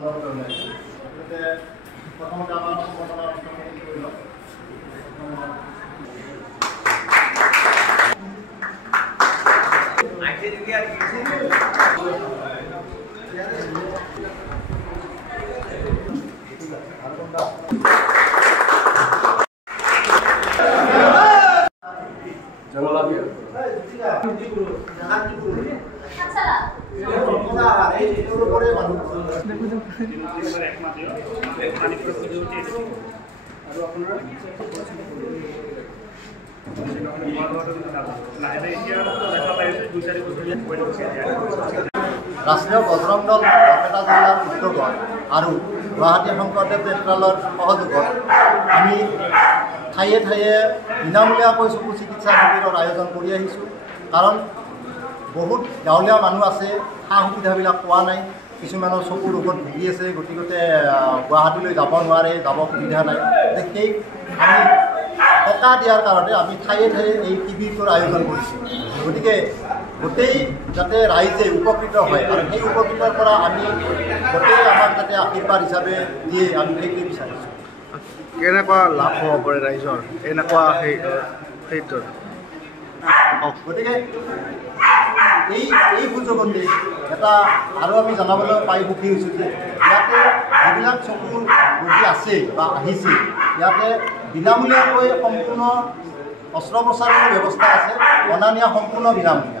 প্ৰথমতে আমাৰ সম্বৰ্ধনা অনুষ্ঠান কৰি লওক। ৰাষ্ট্ৰীয় বজৰং দল বৰপেটা জিলাৰ উদ্যোগত আৰু গুৱাহাটী শংকৰদেৱ নেত্ৰালয়ৰ সহযোগত আমি ঠায়ে ঠায়ে বিনামূলীয়াকৈ চকু চিকিৎসা শিবিৰৰ আয়োজন কৰি আহিছোঁ। কাৰণ বহুত গাঁৱলীয়া মানুহ আছে, সা সুবিধাবিলাক পোৱা নাই, কিছুমানৰ চকুৰ ৰোগত ভুগি আছে, গতিকে গুৱাহাটীলৈ যাব নোৱাৰে, যাব সুবিধা নাই। সেই আমি টকা দিয়াৰ কাৰণে আমি ঠায়ে ঠায়ে এই শিবিৰটোৰ আয়োজন কৰিছোঁ। গতিকে গোটেই যাতে ৰাইজে উপকৃত হয় আৰু সেই উপকৃতৰ পৰা আমি গোটেই আমাক যাতে আশীৰ্বাদ হিচাপে দিয়ে, আমি সেইটোৱে বিচাৰিছোঁ। কেনেকুৱা লাভ হ'ব পাৰে ৰাইজৰ এনেকুৱা সেইটোৰ? গতিকে এই সুযোগতে এটা আৰু আমি জনাবলৈ পাই সুখী হৈছোঁ যে ইয়াতে যিবিলাক চকুৰ ৰোগী আছে বা আহিছে, ইয়াতে বিনামূলীয়াকৈ সম্পূৰ্ণ অস্ত্ৰোপচাৰৰ ব্যৱস্থা আছে, অনা নিয়া সম্পূৰ্ণ বিনামূলীয়া।